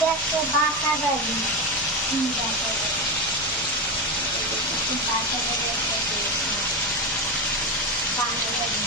দেশে বাসা যাবে বাংলাদেশ